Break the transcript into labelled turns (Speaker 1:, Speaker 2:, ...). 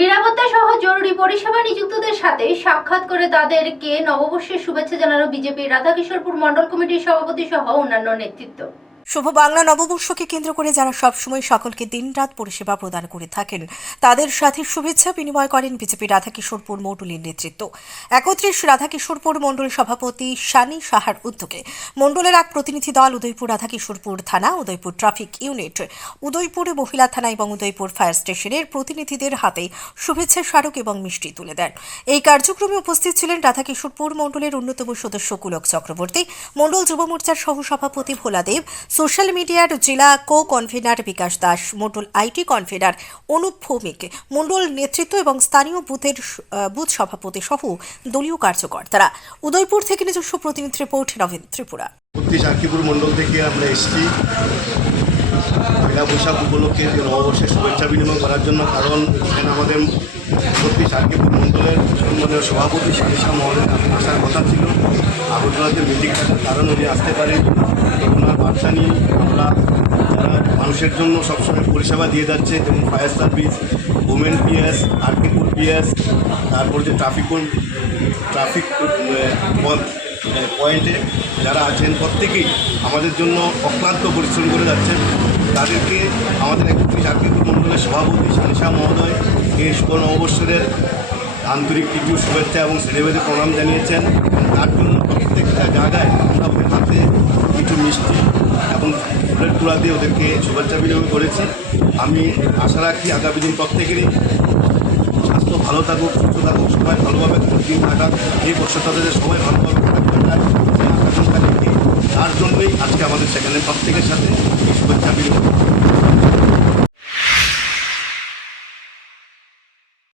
Speaker 1: নিরাপত্তা সহ জরুরি পরিষেবা নিযুক্তদের সাথে সাক্ষাৎ করে তাদেরকে নববর্ষের শুভেচ্ছা জানানো বিজেপির রাধাকিশোরপুর মন্ডল কমিটির সভাপতি সহ অন্যান্য নেতৃত্ব।
Speaker 2: শুভ বাংলা নববর্ষকে কেন্দ্র করে যারা সবসময় সকলকে দিনরাত পরিষেবা প্রদান করে থাকেন, তাদের সাথে শুভেচ্ছা বিনিময় করেন বিজেপি রাধাকিশোরপুর মণ্ডলীর নেতৃত্ব। একত্রিশ রাধাকিশোরপুর মণ্ডল সভাপতি শানি সাহার উদ্যোগে মণ্ডলের এক প্রতিনিধি দল উদয়পুর রাধাকিশোরপুর থানা, উদয়পুর ট্রাফিক ইউনিট, উদয়পুর মহিলা থানা এবং উদয়পুর ফায়ার স্টেশনের প্রতিনিধিদের হাতে শুভেচ্ছা স্মারক এবং মিষ্টি তুলে দেন। এই কার্যক্রমে উপস্থিত ছিলেন রাধাকিশোরপুর মণ্ডলের অন্যতম সদস্য কুলক চক্রবর্তী, মণ্ডল যুব মোর্চার সহ সভাপতি ভোলা দেব সোশ্যাল মিডিয়ার জেলা co convener Bikash Das, Mondal IT convener Anup Bhowmik মণ্ডল নেতৃত্ব এবং স্থানীয় বুথের বুথ সভাপতি সহ দলীয় কার্যকর্তারা। উদয়পুর থেকে নিজস্ব প্রতিনিধি রিপোর্ট, নবীন ত্রিপুরা।
Speaker 3: শান্তিপুর মণ্ডল থেকে আমরা এসেছি। পয়লা বৈশাখ উপলক্ষে যে নববর্ষের শুভেচ্ছা বিনিময় করার জন্য, কারণ এখানে আমাদের উত্তি শান্তিপুর সম্মানের সভাপতি সারিসা মহলের আসার কথা ছিল। আগরতলাতে মিটিং কারণ উনি আসতে পারেন ওনার বার্তা নিয়ে আমরা যারা মানুষের জন্য সবসময় পরিষেবা দিয়ে যাচ্ছে, যেমন fire service women PS Arkipur PS তারপর যে ট্রাফিক ট্রাফিক পয়েন্টে যারা আছেন, প্রত্যেকেই আমাদের জন্য অক্লান্ত পরিশ্রম করে যাচ্ছেন। তাদেরকে আমাদের একত্রিশ আর্কিপুর মণ্ডলের সভাপতি সানিশা মহোদয় এই শুভ নববৎসরের আন্তরিক টিকিউ শুভেচ্ছা এবং ছেলেমেয়েদের প্রণাম জানিয়েছেন। তার জন্য জায়গায় আমরা হাতে কিছু মিষ্টি এবং ফুলের তুলা দিয়ে ওদেরকে শুভেচ্ছা বিনিময় করেছি। আমি আশা রাখি আগামী দিন প্রত্যেকেরই স্বাস্থ্য ভালো থাকুক, সুস্থ থাকুক, সবাই ভালোভাবে দিন কাটাক। এই বছরটা যাতে সবাই ভালোভাবে আকাঙ্ক্ষা তার জন্যই আজকে আমাদের সেখানে প্রত্যেকের সাথে এই শুভেচ্ছা বিনিময়